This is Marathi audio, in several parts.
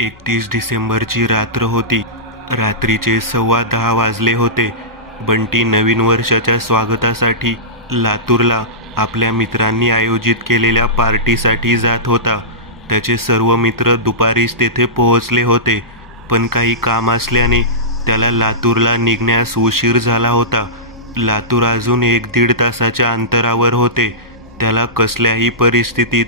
31 डिसेंबरची रात्र होती. रात्रीचे 10:15 वाजले होते. बंटी नवीन वर्षाच्या स्वागतासाठी लातूरला आपल्या मित्रांनी आयोजित केलेल्या पार्टीसाठी जात होता. त्याचे सर्व मित्र दुपारीच तेथे पोहोचले होते, पण काही काम असल्याने त्याला लातूरला निघण्यास उशीर झाला होता. लातूर अजून 1-1.5 तासाच्या अंतरावर होते. त्याला कसल्याही परिस्थितीत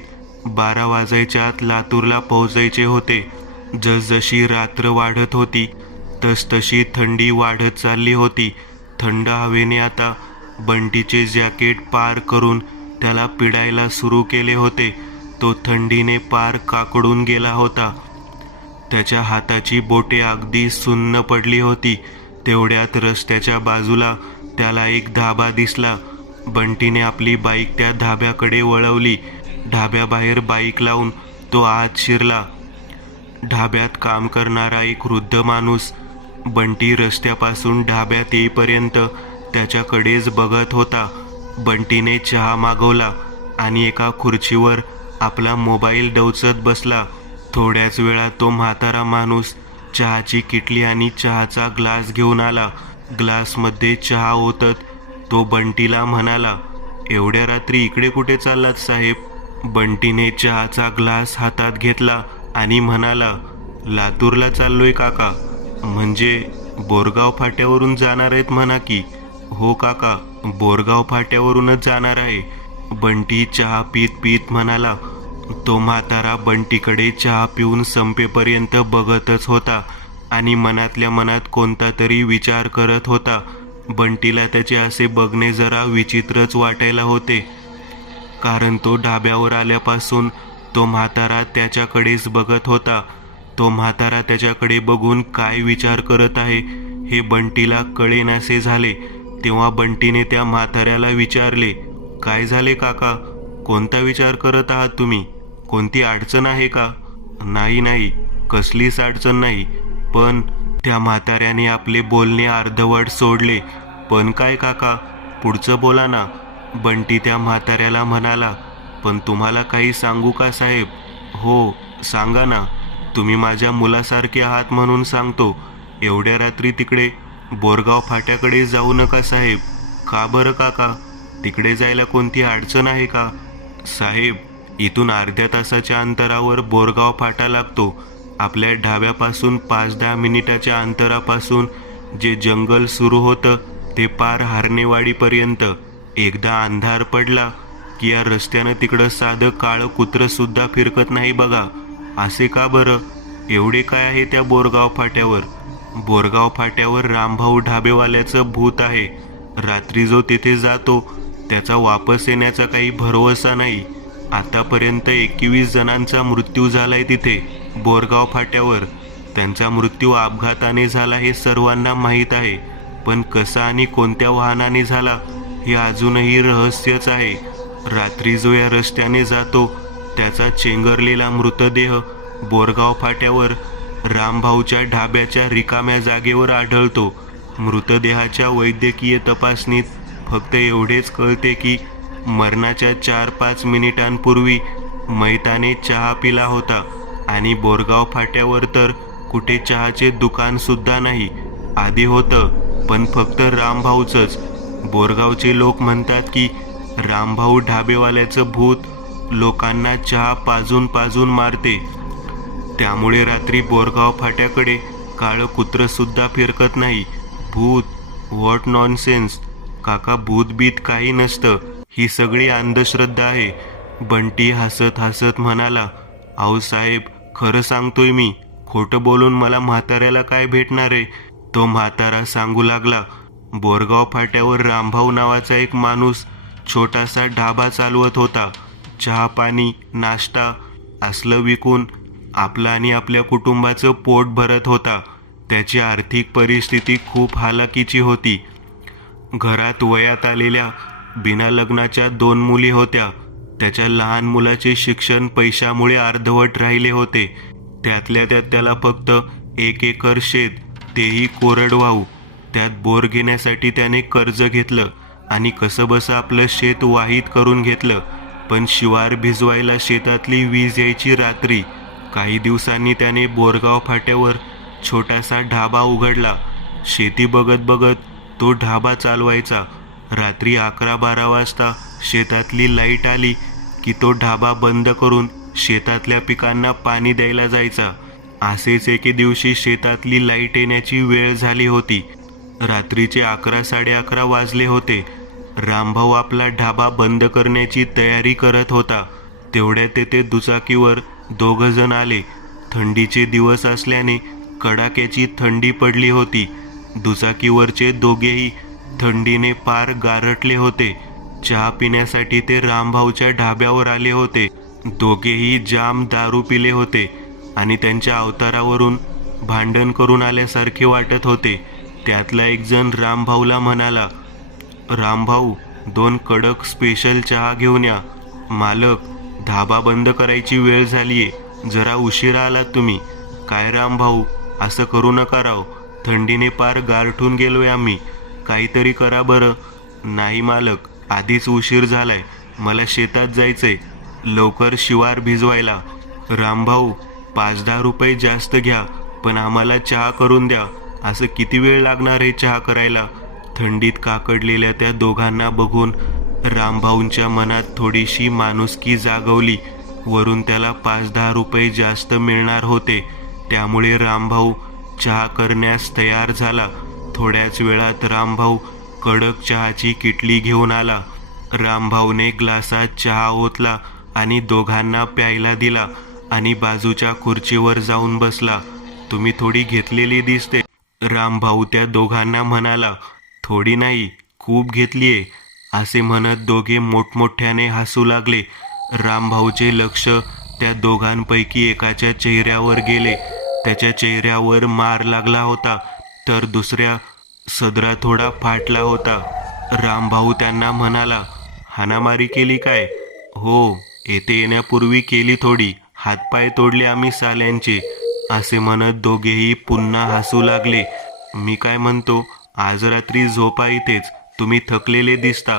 12 वाजायच्या आत लातूरला पोहोचायचे होते. जसजशी रात्र वाढत होती तसतशी थंडी वाढत चालली होती. थंड हवेने आता बंटीचे जॅकेट पार करून त्याला पिडायला सुरू केले होते. तो थंडीने पार काकडून गेला होता. त्याच्या हाताची बोटे अगदी सुन्न पडली होती. तेवढ्यात रस्त्याच्या बाजूला त्याला एक धाबा दिसला. बंटीने आपली बाईक त्या धाब्याकडे वळवली. ढाब्याबाहेर बाईक लावून तो आत शिरला. ढाब्यात काम करणारा एक वृद्ध माणूस बंटी रस्त्यापासून ढाब्यात येईपर्यंत त्याच्याकडेच बघत होता. बंटीने चहा मागवला आणि एका खुर्चीवर आपला मोबाईल डवचत बसला. थोड्याच वेळात तो म्हातारा माणूस चहाची किटली आणि चहाचा ग्लास घेऊन आला. ग्लासमध्ये चहा ओतत तो बंटीला म्हणाला, "एवढ्या रात्री इकडे कुठे चाललात साहेब?" बंटीने चहाचा ग्लास हातात घेतला आणि म्हणाला, "लातूरला चाललोय काका." "म्हणजे बोरगाव फाट्यावरून जाणार आहेत म्हणा की." "हो काका, बोरगाव फाट्यावरूनच जाणार आहे." बंटी चहा पीत पीत म्हणाला. तो म्हातारा बंटीकडे चहा पिऊन संपेपर्यंत बघतच होता आणि मनातल्या मनात कोणता तरी विचार करत होता. बंटीला त्याचे असे बघणे जरा विचित्रच वाटायला होते, कारण तो ढाब्यावर आल्यापासून तो म्हातारा त्याच्याकडेच बघत होता. तो म्हातारा त्याच्याकडे बघून काय विचार करत आहे हे बंटीला कळेनासे झाले. तेव्हा बंटीने त्या म्हाताऱ्याला विचारले, "काय झाले काका? कोणता विचार करत आहात तुम्ही? कोणती अडचण आहे का?" "नाही नाही, कसलीच अडचण नाही." पण त्या म्हाताऱ्याने आपले बोलणे अर्धवट सोडले. "पण काय काका, पुढचं बोला ना." बंटी त्या म्हाताऱ्याला म्हणाला, "पण तुम्हाला काही सांगू का साहेब?" "हो, सांगा ना. तुम्ही माझ्या मुलासारखे आहात म्हणून सांगतो. एवढ्या रात्री तिकडे बोरगाव फाट्याकडे जाऊ नका साहेब." "का बरं काका? तिकडे जायला कोणती अडचण आहे का?" "साहेब, इथून अर्ध्या तासाच्या अंतरावर बोरगाव फाटा लागतो. आपल्या ढाब्यापासून 5-10 मिनिटाच्या अंतरापासून जे जंगल सुरू होतं ते पार हारणेवाडीपर्यंत. एकदा अंधार पडला की या रस्त्यानं तिकडं साधं काळं कुत्रं सुद्धा फिरकत नाही बघा." "असे का बरं? एवढे काय आहे त्या बोरगाव फाट्यावर?" "बोरगाव फाट्यावर रामभाऊ ढाबेवाल्याचं भूत आहे. रात्री जो तिथे जातो त्याचा वापस येण्याचा काही भरवसा नाही. आतापर्यंत 21 जणांचा मृत्यू झालाय तिथे बोरगाव फाट्यावर. त्यांचा मृत्यू अपघाताने झाला हे सर्वांना माहीत आहे, पण कसा आणि कोणत्या वाहनाने झाला हे अजूनही रहस्यच आहे. रात्री जो या रस्त्याने जातो त्याचा चेंगरलेला मृतदेह बोरगाव फाट्यावर रामभाऊच्या ढाब्याच्या रिकाम्या जागेवर आढळतो. मृतदेहाच्या वैद्यकीय तपासणीत फक्त एवढेच कळते की मरणाच्या 4-5 मिनिटांपूर्वी मैताने चहा पिला होता आणि बोरगाव फाट्यावर तर कुठे चहाचे दुकान सुद्धा नाही. आधी होतं, पण फक्त रामभाऊचंच. बोरगावचे लोक म्हणतात की रामभाऊ ढाबेवाल्याचं भूत लोकांना चहा पाजून पाजून मारते. त्यामुळे रात्री बोरगाव फाट्याकडे काळं कुत्रं सुद्धा फिरकत नाही." "भूत? व्हॉट नॉनसेन्स काका, भूतबीत काही नसतं. ही सगळी अंधश्रद्धा आहे." बंटी हसत हसत म्हणाला, "अहो साहेब, खरं सांगतोय मी. खोटं बोलून मला म्हाताऱ्याला काय भेटणार आहे?" तो म्हातारा सांगू लागला, "बोरगाव फाट्यावर रामभाऊ नावाचा एक माणूस छोटासा ढाबा चालवत होता. चहा पाणी नाश्ता असलं विकून आपलं आणि आपल्या कुटुंबाचं पोट भरत होता. त्याची आर्थिक परिस्थिती खूप हालाकीची होती. घरात वयात आलेल्या बिना लग्नाच्या 2 मुली होत्या. त्याच्या लहान मुलाचे शिक्षण पैशामुळे अर्धवट राहिले होते. त्यातल्या त्यात त्याला फक्त 1 एकर शेत, तेही कोरडवाहू. त्यात बोर घेण्यासाठी त्याने कर्ज घेतलं आणि कसंबसं आपलं शेत वाहीत करून घेतलं. पण शिवार भिजवायला शेतातली वीज यायची रात्री काही दिवसांनी त्याने बोरगाव फाट्यावर छोटासा ढाबा उघडला. शेती बघत बघत तो ढाबा चालवायचा. रात्री 11-12 वाजता शेतातली लाईट आली की तो ढाबा बंद करून शेतातल्या पिकांना पाणी द्यायला जायचा. असेच एके दिवशी शेतातली लाईट येण्याची वेळ झाली होती. रात्रीचे 11-11:30 वाजले होते. रामभाऊ आपला ढाबा बंद करण्याची तयारी करत होता. तेवढ्यात तेथे दुचाकीवर 2 जण आले. थंडीचे दिवस असल्याने कडाक्याची थंडी पडली होती. दुचाकीवरचे दोघेही थंडीने पार गारटले होते. चहा पिण्यासाठी ते रामभाऊच्या ढाब्यावर आले होते. दोघेही जाम दारू पिले होते आणि त्यांच्या अवतारावरून भांडण करून आल्यासारखे वाटत होते. त्यातला एक जण रामभाऊला म्हणाला, रामभाऊ 2 कडक स्पेशल चहा घेऊन या. मालक, ढाबा बंद करायची वेळ झालीये, जरा उशिरा आलात तुम्ही. काय रामभाऊ, असं करू नका राव, थंडीने पार गारठून गेलोय आम्ही, काहीतरी करा बरं. नाही मालक, आधीच उशीर झालाय, मला शेतात जायचंय, लवकर शिवार भिजवायला. रामभाऊ 5-10 रुपये जास्त घ्या, पण आम्हाला चहा करून द्या. असं किती वेळ लागणार आहे चहा करायला? थंडीत काकडलेल्या त्या दोघांना बघून रामभाऊंच्या मनात थोडीशी माणुसकी जागवली. वरून त्याला 5-10 रुपये जास्त मिळणार होते, त्यामुळे रामभाऊ चहा करण्यास तयार झाला. थोड्याच वेळात रामभाऊ कडक चहाची किटली घेऊन आला. रामभाऊने ग्लासात चहा ओतला आणि दोघांना प्यायला दिला आणि बाजूच्या खुर्चीवर जाऊन बसला. तुम्ही थोडी घेतलेली दिसते. रामभाऊ त्या दोघांना म्हणाला. थोडी नाही, खूप घेतलीये, असे म्हणत दोघे मोठमोठ्याने हसू लागले. रामभाऊचे लक्ष त्या दोघांपैकी एकाच्या चेहऱ्यावर गेले. त्याच्या चेहऱ्यावर मार लागला होता, तर दुसऱ्या सदरा थोडा फाटला होता. रामभाऊ त्यांना म्हणाला, हाणामारी केली काय? हो, येथे येण्यापूर्वी केली थोडी, हातपाय तोडले आम्ही साल्यांचे, असे म्हणत दोघेही पुन्हा हसू लागले. मी काय म्हणतो, आज रात्री झोपा इथेच, तुम्ही थकलेले दिसता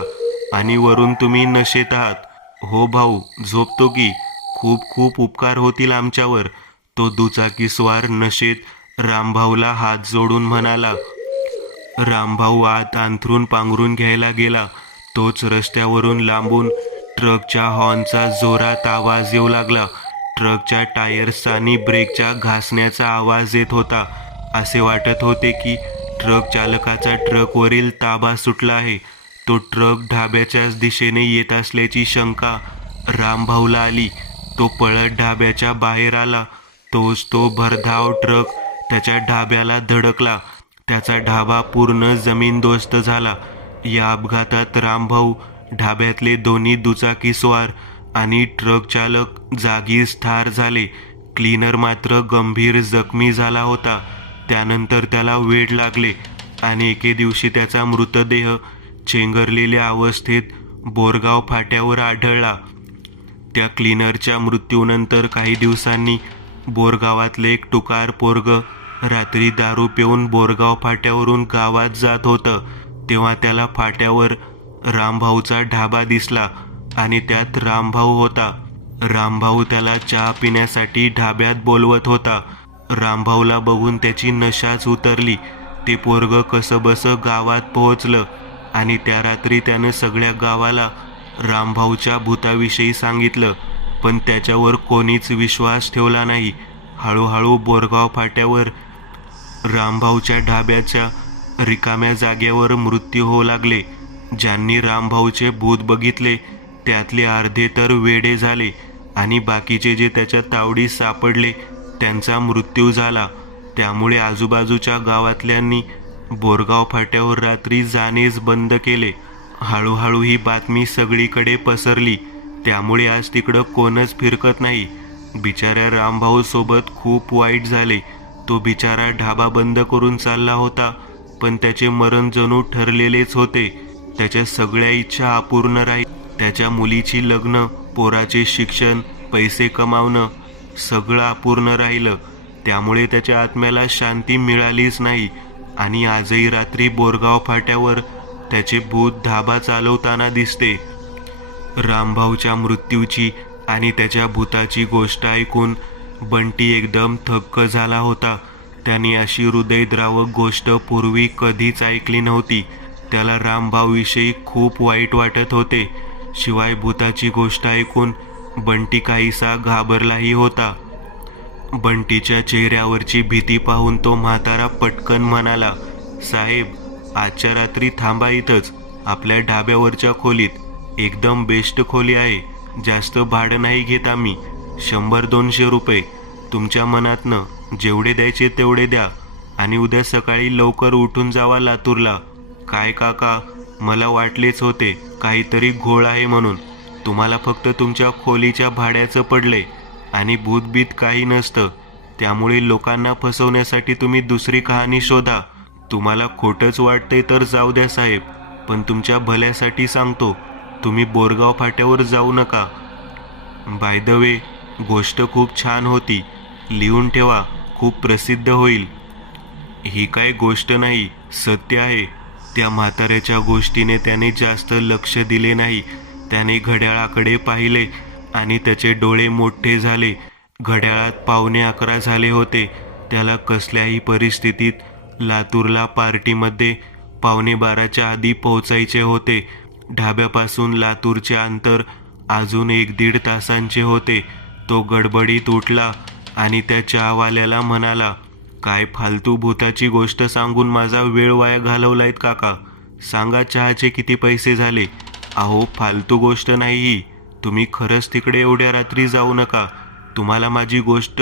आणि वरून तुम्ही नशेत आहात. हो भाऊ, झोपतो की, खूप खूप उपकार होतील आमच्यावर. तो दुचाकीस्वार नशेत रामभाऊला हात जोडून म्हणाला. रामभाऊ आत अंथरून पांघरून घ्यायला गेला. तोच रस्त्यावरून लांबून ट्रकच्या हॉर्नचा जोरात आवाज येऊ लागला. ट्रकच्या टायर्सचा आणि ब्रेकच्या घासण्याचा आवाज येत होता. असे वाटत होते की ट्रक चालकाचा ट्रकवरील ताबा सुटला आहे. तो ट्रक ढाब्याच्याच दिशेने येत असल्याची शंका रामभाऊला आली. तो पळत ढाब्याच्या बाहेर आला. तोच तो भरधाव ट्रक त्याच्या ढाब्याला धडकला. त्याचा ढाबा पूर्ण जमीनदोस्त झाला. या अपघातात रामभाऊ, ढाब्यातले दोन्ही दुचाकीस्वार आणि ट्रक चालक जागीच ठार झाले. क्लीनर मात्र गंभीर जखमी झाला होता. त्यानंतर त्याला वेड लागले आणि एके दिवशी त्याचा मृतदेह चेंगरलेल्या अवस्थेत बोरगाव फाट्यावर आढळला. त्या क्लीनरच्या मृत्यूनंतर काही दिवसांनी बोरगावातले एक टुकार पोरग रात्री दारू पिऊन बोरगाव फाट्यावरून गावात जात होतं. तेव्हा त्याला फाट्यावर रामभाऊचा ढाबा दिसला आणि त्यात रामभाऊ होता. रामभाऊ त्याला चहा पिण्यासाठी ढाब्यात बोलवत होता. रामभाऊला बघून त्याची नशाच उतरली. ते पोरग कसंबसं गावात पोहोचलं आणि त्या रात्री त्यानं सगळ्या गावाला रामभाऊच्या भूताविषयी सांगितलं, पण त्याच्यावर कोणीच विश्वास ठेवला नाही. हळूहळू बोरगाव फाट्यावर रामभाऊच्या ढाब्याच्या रिकाम्या जागेवर मृत्यू होऊ लागले. ज्यांनी रामभाऊचे भूत बघितले त्यातले अर्धे तर वेडे झाले आणि बाकीचे जे त्याच्या तावडीत सापडले त्यांचा मृत्यू झाला. त्यामुळे आजूबाजूच्या गावातल्यांनी बोरगाव फाट्यावर रात्री जाणेच बंद केले. हळूहळू ही बातमी सगळीकडे पसरली. त्यामुळे आज तिकडं कोणच फिरकत नाही. बिचाऱ्या रामभाऊ सोबत खूप वाईट झाले. तो बिचारा ढाबा बंद करून चालला होता, पण त्याचे मरण जणू ठरलेलेच होते. त्याच्या सगळ्या इच्छा अपूर्ण राहील. त्याच्या मुलीची लग्न, पोराचे शिक्षण, पैसे कमावणं सगळं अपूर्ण राहिलं. त्यामुळे त्याच्या आत्म्याला शांती मिळालीच नाही आणि आजही रात्री बोरगाव फाट्यावर त्याचे भूत ढाबा चालवताना दिसते. रामभाऊच्या मृत्यूची आणि त्याच्या भूताची गोष्ट ऐकून बंटी एकदम थक्क झाला होता. त्याने अशी हृदयद्रावक गोष्ट पूर्वी कधीच ऐकली नव्हती. त्याला रामभाऊविषयी खूप वाईट वाटत होते. शिवाय भूताची गोष्ट ऐकून बंटी काहीसा घाबरलाही होता. बंटीच्या चेहऱ्यावरची भीती पाहून तो म्हातारा पटकन म्हणाला, साहेब, आजच्या रात्री थांबा इथंच, आपल्या ढाब्यावरच्या खोलीत. एकदम बेस्ट खोली आहे. जास्त भाडं नाही घेत आम्ही. 100-200 रुपये. तुमच्या मनातनं जेवढे द्यायचे तेवढे द्या. आणि उद्या सकाळी लवकर उठून जावा लातूरला. काय काका, मला वाटलेच होते काहीतरी घोळ आहे म्हणून. तुम्हाला फक्त तुमच्या खोलीच्या भाड्याचं पडले आणि भूतबीत काही नसतं. त्यामुळे लोकांना फसवण्यासाठी तुम्ही दुसरी कहाणी शोधा. तुम्हाला खोटंच वाटतंय तर जाऊ द्या साहेब, पण तुमच्या भल्यासाठी सांगतो, तुम्ही बोरगाव फाट्यावर जाऊ नका. बाय द वे, गोष्ट खूप छान होती. लिहून ठेवा, खूप प्रसिद्ध होईल. ही काय गोष्ट नाही, सत्य आहे. त्या म्हाताऱ्याच्या गोष्टीने त्याने जास्त लक्ष दिले नाही. त्याने घड्याळाकडे पाहिले आणि त्याचे डोळे मोठे झाले. घड्याळात 11:15 झाले होते. त्याला कसल्याही परिस्थितीत लातूरला पार्टीमध्ये 11:15च्या आधी पोहोचायचे होते. ढाब्यापासून लातूरचे अंतर अजून 1-1.5 तासांचे होते. तो गडबडीत उठला आणि त्या चहावाल्याला म्हणाला, काय फालतू भूताची गोष्ट सांगून माझा वेळ वाया घालवलायत काका. सांगा चहाचे किती पैसे झाले. अहो, फालतू गोष्ट नाही ही. तुम्ही खरंच तिकडे एवढ्या रात्री जाऊ नका. तुम्हाला माझी गोष्ट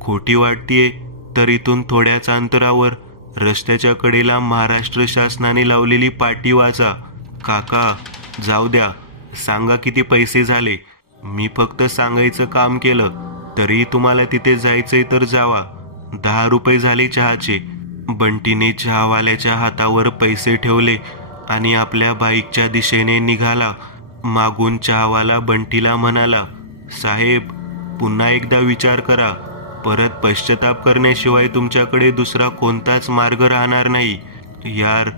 खोटी वाटतेय तर इथून थोड्याच अंतरावर रस्त्याच्या कडेला महाराष्ट्र शासनाने लावलेली पाटी वाचा. काका, जाऊ द्या. सांगा किती पैसे झाले. मी फक्त सांगायचं काम केलं. तरी तुम्हाला तिथे जायचंय तर जावा. 10 रुपये झाले चहाचे. बंटीने चहावाल्याच्या हातावर पैसे ठेवले आणि आपल्या बाईकच्या दिशेने निघाला. मागून चहावाला बंटीला म्हणाला, साहेब, पुन्हा एकदा विचार करा. परत पश्चाताप करण्याशिवाय तुमच्याकडे दुसरा कोणताच मार्ग राहणार नाही. यार,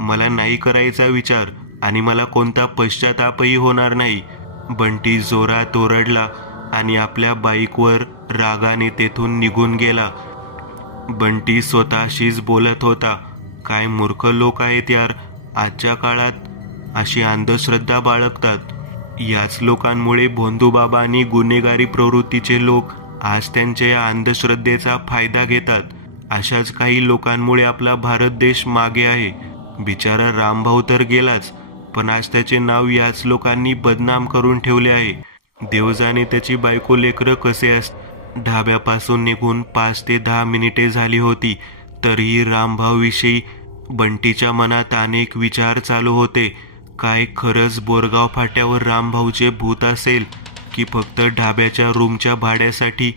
मला नाही करायचा विचार आणि मला कोणता पश्चातापही होणार नाही. बंटी जोरात ओरडला आणि आपल्या बाईकवर रागाने तेथून निघून गेला. बंटी स्वतःशीच बोलत होता, काय मूर्ख लोक आहेत यार. आजच्या काळात अशी अंधश्रद्धा बाळगतात. याच लोकांमुळे भोंदूबाबा आणि गुन्हेगारी प्रवृत्तीचे लोक आज त्यांच्या या अंधश्रद्धेचा फायदा घेतात. अशाच काही लोकांमुळे आपला भारत देश मागे आहे. बिचारा रामभाऊ तर गेलाच, पण आज त्याचे नाव याच लोकांनी बदनाम करून ठेवले आहे. देव जाणे त्याची बायको लेकरं कसे असतात. ढाब्यापासून निघून 5 ते 10 मिनिटे झाली होती. तरीही रामभाऊविषयी बंटीच्या मनात अनेक विचार चालू होते. काय खरंच बोरगाव फाट्यावर रामभाऊचे भूत असेल, की फक्त ढाब्याच्या रूमच्या भाड्यासाठी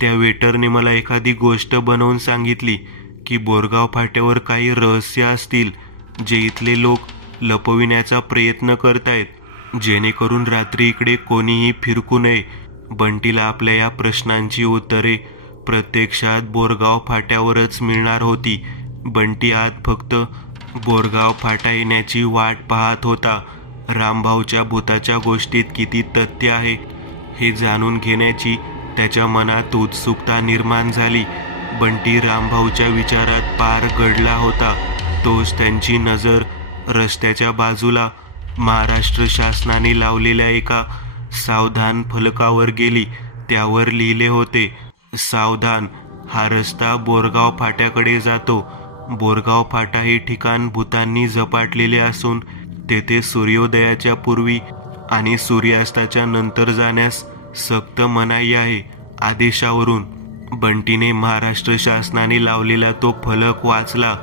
त्या वेटरने मला एखादी गोष्ट बनवून सांगितली, की बोरगाव फाट्यावर काही रहस्य असतील जे इथले लोक लपविण्याचा प्रयत्न करतायत, जेणेकरून रात्री इकडे कोणीही फिरकू नये. बंटीला आपल्या या प्रश्नांची उत्तरे प्रत्यक्षात बोरगाव फाट्यावरच मिळणार होती. बंटी आज फक्त बोरगाव फाटा येण्याची वाट पाहत होता. रामभाऊच्या भूताच्या गोष्टीत किती तथ्य आहे हे जाणून घेण्याची त्याच्या मनात उत्सुकता निर्माण झाली. बंटी रामभाऊच्या विचारात पार गडला होता. तोच त्यांची नजर रस्त्याच्या बाजूला महाराष्ट्र शासनाने लावलेल्या एका सावधान फलकावर गेली. त्यावर लिहिले होते, सावधान, हा रस्ता बोरगाव फाट्याकडे जातो. बोरगाव फाटा हे ठिकाण भूतांनी झपाटलेले असून तेथे सूर्योदयाच्या पूर्वी आणि सूर्यास्ताच्या नंतर जाण्यास सक्त मनाई आहे. आदेशावरून बंटीने महाराष्ट्र शासनाने लावलेला तो फलक वाचला.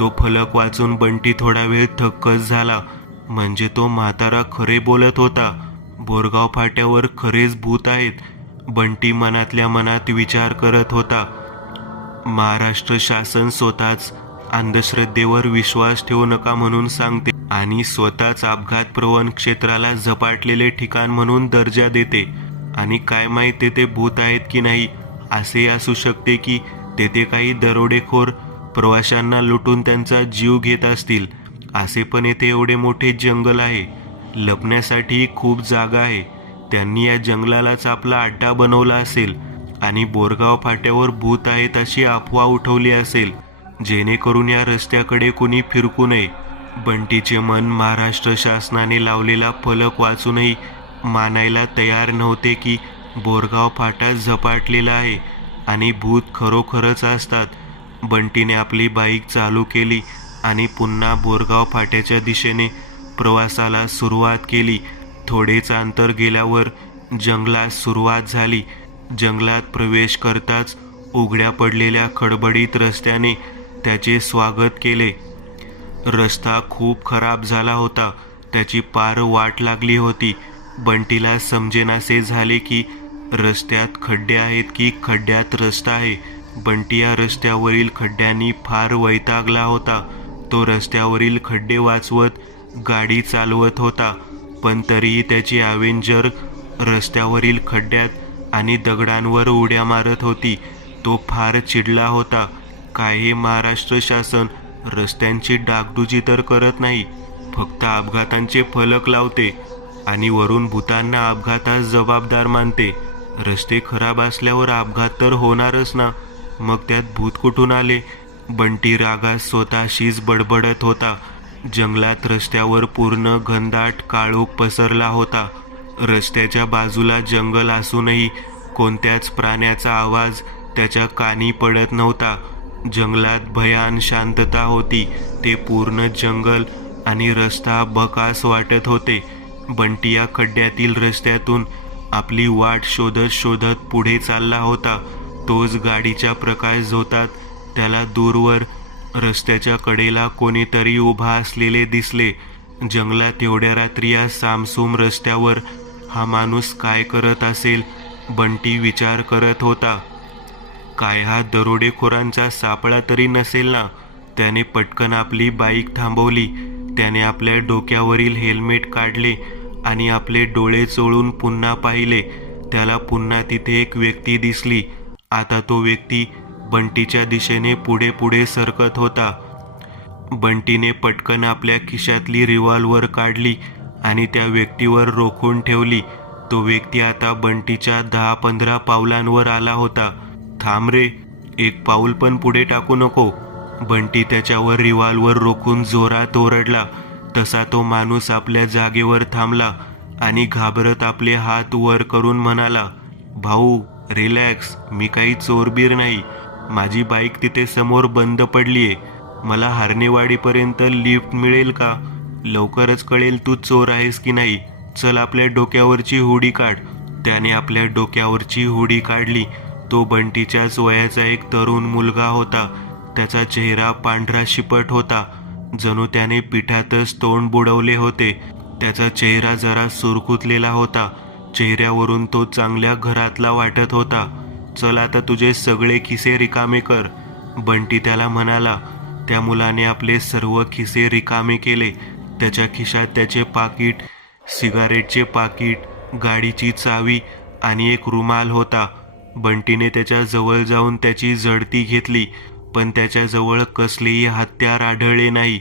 तो फलक वाचून बंटी थोडा वेळ थक्कच झाला. म्हणजे तो म्हातारा खरे बोलत होता. बोरगाव फाट्यावर खरेच भूत आहेत. बंटी मनातल्या मनात विचार करत होता. महाराष्ट्र शासन स्वतःच अंधश्रद्धेवर विश्वास ठेवू नका म्हणून सांगते आणि स्वतःच अपघातप्रवण क्षेत्राला झपाटलेले ठिकाण म्हणून दर्जा देते. आणि काय माहीत तेथे भूत आहेत की नाही. असे असू शकते की तेथे काही दरोडेखोर प्रवाशांना लुटून त्यांचा जीव घेत असतील. असे पण येथे एवढे मोठे जंगल आहे. लपण्यासाठी खूप जागा आहे. त्यांनी या जंगलालाच आपला अड्डा बनवला असेल. आणि बोरगाव फाट्यावर भूत आहेत अशी अफवा उठवली असेल, जेणेकरून या रस्त्याकडे कोणी फिरकू नये. बंटीचे मन महाराष्ट्र शासनाने लावलेला फलक वाचूनही मानायला तयार नव्हते की बोरगाव फाटा झपाटलेला आहे आणि भूत खरोखरच असतात. बंटीने आपली बाईक चालू केली आणि पुन्हा बोरगाव फाट्याच्या दिशेने प्रवासाला सुरुवात केली. थोडेच अंतर गेल्यावर जंगलात सुरुवात झाली. जंगलात प्रवेश करताच उघड्या पडलेल्या खडबडीत रस्त्याने त्याचे स्वागत केले. रस्ता खूप खराब झाला होता. त्याची पार वाट लागली होती. बंटीला समजेनासे झाले की रस्त्यात खड्डे आहेत की खड्ड्यात रस्ता आहे. बंटी या रस्त्यावरील खड्ड्यांनी फार वैतागला होता. तो रस्त्यावरील खड्डे वाचवत गाडी चालवत होता, पण तरीही त्याची ॲव्हेंजर रस्त्यावरील खड्ड्यात आणि दगडांवर उड्या मारत होती. तो फार चिडला होता. काय हे महाराष्ट्र शासन रस्त्यांची डागडुजी तर करत नाही, फक्त अपघातांचे फलक लावते आणि वरून भूतांना अपघातास जबाबदार मानते. रस्ते खराब असल्यावर अपघात तर होणारच ना, मग त्यात भूत कुठून आले? बंटी रागात स्वतःशीच बडबडत होता. जंगलात रस्त्यावर पूर्ण घनदाट काळोख पसरला होता. रस्त्याच्या बाजूला जंगल असूनही कोणत्याच प्राण्याचा आवाज त्याच्या कानी पडत नव्हता. जंगलात भयान शांतता होती. ते पूर्ण जंगल आणि रस्ता भकास वाटत होते. बंटी या खड्ड्यातील रस्त्यातून आपली वाट शोधत शोधत पुढे चालला होता. तोच गाडीच्या प्रकाश झोतात त्याला दूरवर रस्त्याच्या कडेला कोणीतरी उभा असलेले दिसले. जंगलात एवढ्या रात्री या सामसूम रस्त्यावर हा माणूस काय करत असेल? बंटी विचार करत होता. काय हा दरोडेखोरांचा सापळा तरी नसेल ना? त्याने पटकन आपली बाईक थांबवली. त्याने आपल्या डोक्यावरील हेल्मेट काढले आणि आपले डोळे चोळून पुन्हा पाहिले. त्याला पुन्हा तिथे एक व्यक्ती दिसली. आता तो व्यक्ती बंटीच्या दिशेने पुढे पुढे सरकत होता. बंटीने पटकन आपल्या खिशातली रिव्हॉल्वर काढली आणि त्या व्यक्तीवर रोखून ठेवली. तो व्यक्ती आता बंटीच्या 10-15 पावलांवर आला होता. थांब रे, एक पाऊल पण पुढे टाकू नको. बंटी त्याच्यावर रिव्हॉल्वर रोखून जोरात ओरडला. तसा तो माणूस आपल्या जागेवर थांबला आणि घाबरत आपले हात वर करून म्हणाला, भाऊ रिलॅक्स, मी काही चोरबीर नाही. माझी बाईक तिथे समोर बंद पडलीये. मला हरणेवाडीपर्यंत लिफ्ट मिळेल का? लवकरच कळेल तू चोर आहेस की नाही. चल आपल्या डोक्यावरची हुडी काढ. त्याने आपल्या डोक्यावरची हुडी काढली. तो बंटीच्याच वयाचा एक तरुण मुलगा होता. त्याचा चेहरा पांढरा शिपट होता, जणू त्याने पिठातच तोंड बुडवले होते. त्याचा चेहरा जरा सुरकुतलेला होता. चेहऱ्यावरून तो चांगल्या घरातला वाटत होता. चल आता तुझे सगळे खिसे रिकामे कर, बंटी त्याला म्हणाला. त्या मुलाने आपले सर्व खिसे रिकामे केले. त्याच्या खिशात त्याचे पाकिट, सिगारेटचे पाकिट, गाडीची चावी आणि एक रुमाल होता. बंटीने त्याच्या जवळ जाऊन त्याची झडती घेतली, पण त्याच्याजवळ कसलेही हत्यार आढळले नाही.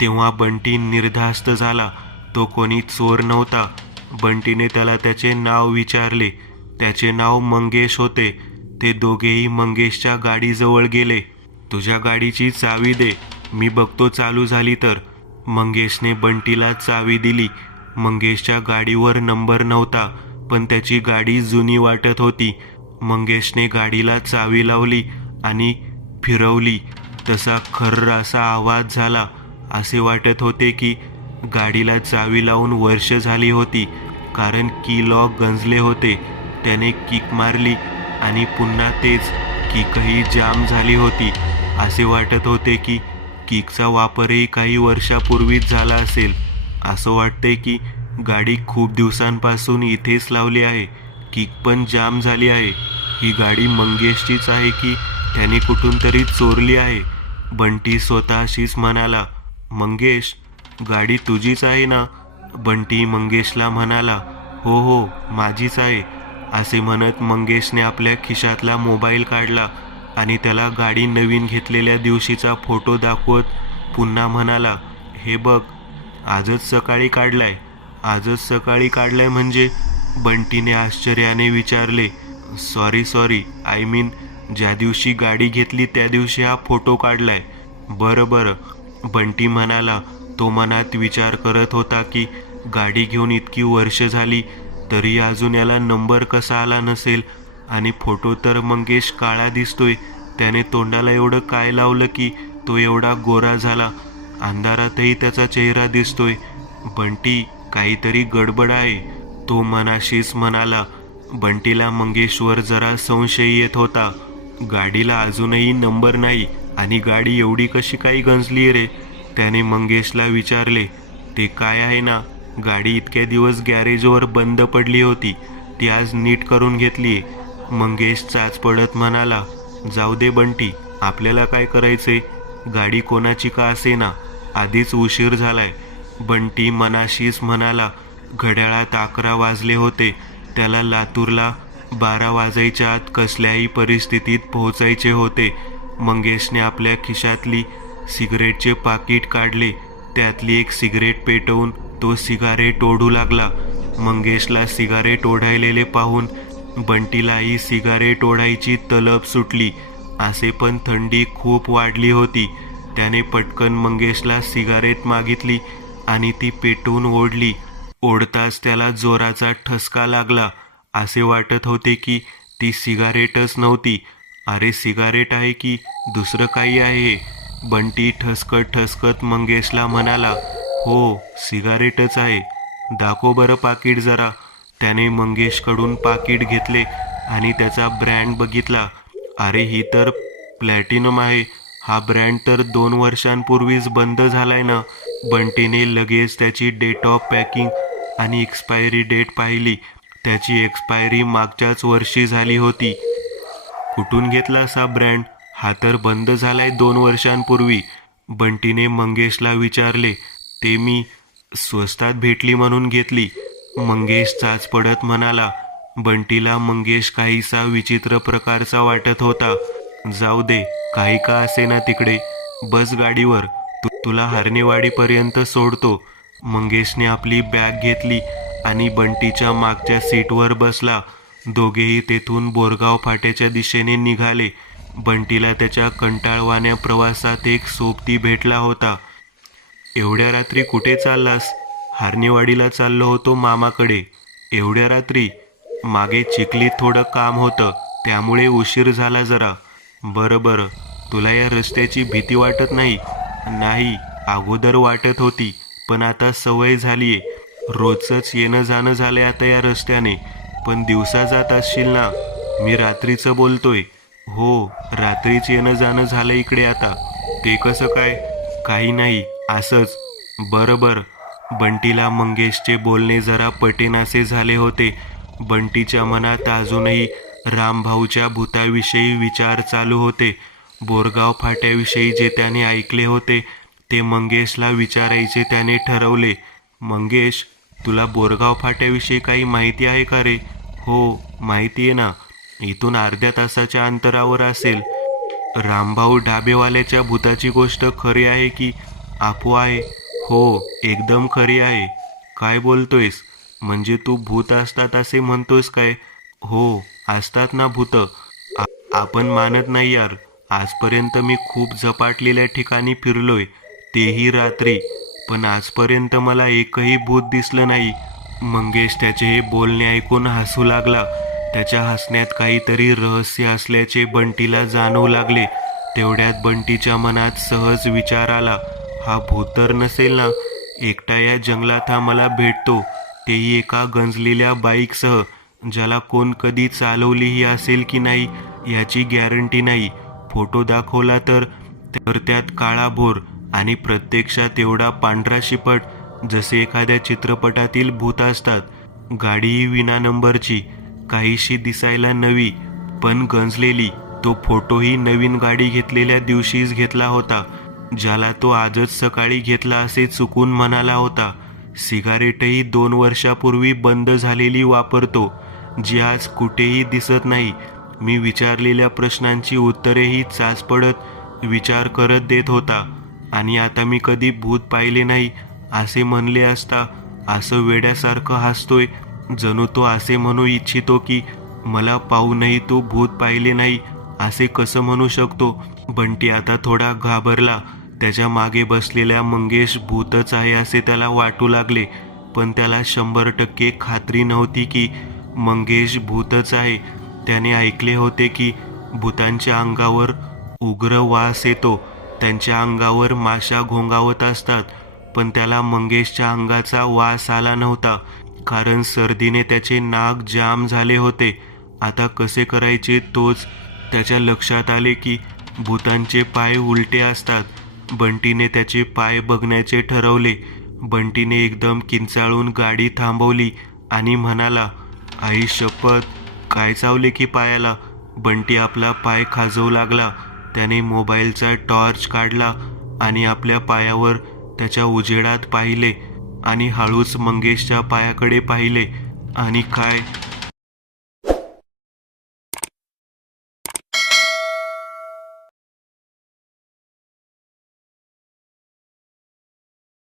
तेव्हा बंटी निर्धास्त झाला. तो कोणी चोर नव्हता. बंटीने त्याला त्याचे नाव विचारले. त्याचे नाव मंगेश होते. ते दोघेही मंगेशच्या गाडीजवळ गेले. तुझ्या गाडीची चावी दे, मी बघतो चालू झाली तर. मंगेशने बंटीला चावी दिली. मंगेशच्या गाडीवर नंबर नव्हता, पण त्याची गाडी जुनी वाटत होती. मंगेशने गाडीला चावी लावली आणि फिरवली. तसा खर्र असा आवाज झाला. असे वाटत होते की गाडीला चावी लावून वर्ष झाली होती, कारण की लॉक गंजले होते. त्याने किक मारली आणि पुन्हा तेच. किकही जाम झाली होती. असे वाटत होते की किकचा वापरही काही वर्षापूर्वीच झाला असेल. असं वाटते की गाडी खूप दिवसांपासून इथेच लावली आहे. किक पण जाम झाली आहे. ही गाडी मंगेशचीच आहे की त्याने कुठून तरी चोरली आहे? बंटी स्वतःशीच म्हणाला. मंगेश, गाडी तुझीच आहे ना? बंटी मंगेशला म्हणाला. हो हो, माझीच आहे. असे म्हणत मंगेशने आपल्या खिशातला मोबाईल काढला आणि त्याला गाडी नवीन घेतलेल्या दिवशीचा फोटो दाखवत पुन्हा म्हणाला, हे बघ, आजच सकाळी काढलाय. आजच सकाळी काढलाय म्हणजे? बंटीने आश्चर्याने विचारले. सॉरी आय मीन ज्या दिवशी गाडी घेतली त्या दिवशी हा फोटो काढलाय. बरं. बंटी म्हणाला. तो मनात विचार करत होता की गाडी घेऊन इतकी वर्ष झाली तरी अजून याला नंबर कसा आला नसेल, आणि फोटो तर मंगेश काळा दिसतोय. त्याने तोंडाला एवढं काय लावलं की तो एवढा गोरा झाला. अंधारातही त्याचा चेहरा दिसतोय. बंटी, काहीतरी गडबड आहे, तो मनाशीच म्हणाला. बंटीला मंगेशवर जरा संशय येत होता. गाडीला अजूनही नंबर नाही आणि गाडी एवढी कशी काही गंजली रे? त्याने मंगेशला विचारले. ते काय आहे ना, गाडी इतक्या दिवस गॅरेजवर बंद पडली होती, ती आज नीट करून घेतलीये. मंगेश चाच पडत म्हणाला. जाऊ दे बंटी, आपल्याला काय करायचे, गाडी कोणाची का असेना, आधीच उशीर झालाय. बंटी मनाशीच म्हणाला. घड्याळात 11 वाजले होते. त्याला लातूरला 12 वाजायच्या आत कसल्याही परिस्थितीत पोहोचायचे होते. मंगेशने आपल्या खिशातली सिगरेटचे पाकिट काढले. त्यातली एक सिगरेट पेटवून तो सिगारेट ओढू लागला. मंगेशला सिगारेट ओढायलेले पाहून बंटीलाही सिगारेट ओढायची तलब सुटली. असे पण थंडी खूप वाढली होती. त्याने पटकन मंगेशला सिगारेट मागितली आणि ती पेटवून ओढली. ओढताच त्याला जोराचा ठसका लागला. असे वाटत होते की ती सिगारेटच नव्हती. अरे सिगारेट आहे की दुसरं काही आहे? बंटी ठसकत मंगेशला म्हणाला. हो, सिगारेटच आहे. दाखव बरं पाकिट जरा. त्याने मंगेशकडून पाकिट घेतले आणि त्याचा ब्रँड बघितला. अरे ही तर प्लॅटिनम आहे. हा ब्रँड तर 2 वर्षांपूर्वीच बंद झालाय ना. बंटीने लगेच त्याची डेट ऑफ पॅकिंग आणि एक्सपायरी डेट पाहिली. त्याची एक्सपायरी मागच्याच वर्षी झाली होती. कुठून घेतला असा ब्रँड? हा तर बंद झालाय 2 वर्षांपूर्वी. बंटीने मंगेशला विचारले. ते मी स्वस्तात भेटली म्हणून घेतली. मंगेश चाच पडत म्हणाला. बंटीला मंगेश काहीसा विचित्र प्रकारचा वाटत होता. जाऊ दे, काही का असेना तिकडे. बस गाडीवर, तुला हरणेवाडीपर्यंत सोडतो. मंगेशने आपली बॅग घेतली आणि बंटीच्या मागच्या सीटवर बसला. दोघेही तेथून बोरगाव फाट्याच्या दिशेने निघाले. बंटीला त्याच्या कंटाळवाण्या प्रवासात एक सोबती भेटला होता. एवढ्या रात्री कुठे चाललास? हरणेवाडीला चाललो होतो मामाकडे. एवढ्या रात्री? मागे चिखलीत थोडं काम होतं, त्यामुळे उशीर झाला जरा. बरं, तुला या रस्त्याची भीती वाटत नाही? नाही, अगोदर वाटत होती, पण आता सवय झालीये. रोजच येणं जाणं झालंय आता या रस्त्याने. पण दिवसा जात असशील ना? मी रात्रीचं बोलतोय. हो, रात्रीच येणं जाणं झालं इकडे आता. ते कसं काय? काही नाही, असंच. बरं. बंटीला मंगेशचे बोलणे जरा पटेनासे झाले होते. बंटीच्या मनात अजूनही रामभाऊच्या भूताविषयी विचार चालू होते. बोरगाव फाट्याविषयी जे त्याने ऐकले होते ते मंगेशला विचारायचे त्याने ठरवले. मंगेश, तुला बोरगाव फाट्याविषयी काही माहिती आहे का रे? हो, माहिती आहे ना. इथून अर्ध्या तासाच्या अंतरावर असेल. रामभाऊ ढाबेवाल्याच्या भूताची गोष्ट खरी आहे की अफवा आहे? हो, एकदम खरी आहे. काय बोलतोयस? म्हणजे तू भूत असतात असे म्हणतोस काय? हो, असतात ना भूत. आपण मानत नाही यार. आजपर्यंत मी खूप झपाटलेल्या ठिकाणी फिरलोय, तेही रात्री, पण आजपर्यंत मला एकही भूत दिसलं नाही. मंगेश त्याचे हे बोलणे ऐकून हसू लागला. त्याच्या हसण्यात काहीतरी रहस्य असल्याचे बंटीला जाणवू लागले. तेवढ्यात बंटीच्या मनात सहज विचार आला. हा भूत तर नसेल ना? एकटा या जंगलात हा मला भेटतो, तेही एका गंजलेल्या बाईकसह, ज्याला कोण कधी चालवलीही असेल की नाही याची गॅरंटी नाही. फोटो दाखवला तर त्यात काळा भोर आणि प्रत्यक्षात एवढा पांढरा शिपट, जसे एखाद्या चित्रपटातील भूत असतात. गाडीही विना नंबरची, काहीशी दिसायला नवी पण गंजलेली. तो फोटोही नवीन गाडी घेतलेल्या दिवशीच घेतला होता, ज्याला तो आजच सकाळी घेतला असे चुकून म्हणाला होता. सिगारेटही 2 वर्षापूर्वी बंद झालेली वापरतो, जी आज कुठेही दिसत नाही. मी विचारलेल्या प्रश्नांची उत्तरेही चाचपडत विचार करत देत होता. आणि आता मी कधी भूत पाहिले नाही असे म्हणले असता असं वेड्यासारखं हसतोय, जणू तो असे म्हणू इच्छितो की मला पाहूनही तो भूत पाहिले नाही असे कसं म्हणू शकतो? बंटी आता थोडा घाबरला. त्याच्या मागे बसलेल्या मंगेश भूतच आहे असे त्याला वाटू लागले, पण त्याला 100% खात्री नव्हती की मंगेश भूतच आहे. त्याने ऐकले होते की भूतांच्या अंगावर उग्र वास येतो, त्यांच्या अंगावर माशा घोंगावत असतात, पण त्याला मंगेशच्या अंगाचा वास आला नव्हता, कारण सर्दीने त्याचे नाक जाम झाले होते. आता कसे करायचे तोच त्याच्या लक्षात आले की भूतांचे पाय उलटे असतात. बंटीने त्याचे पाय बघण्याचे ठरवले. बंटीने एकदम किंचाळून गाडी थांबवली आणि म्हणाला, आई शपथ, काय चावले की पायाला? बंटी आपला पाय खाजवू लागला. त्याने मोबाईलचा टॉर्च काढला आणि आपल्या पायावर त्याच्या उजेडात पाहिले आणि हळूच मंगेशच्या पायाकडे पाहिले आणि काय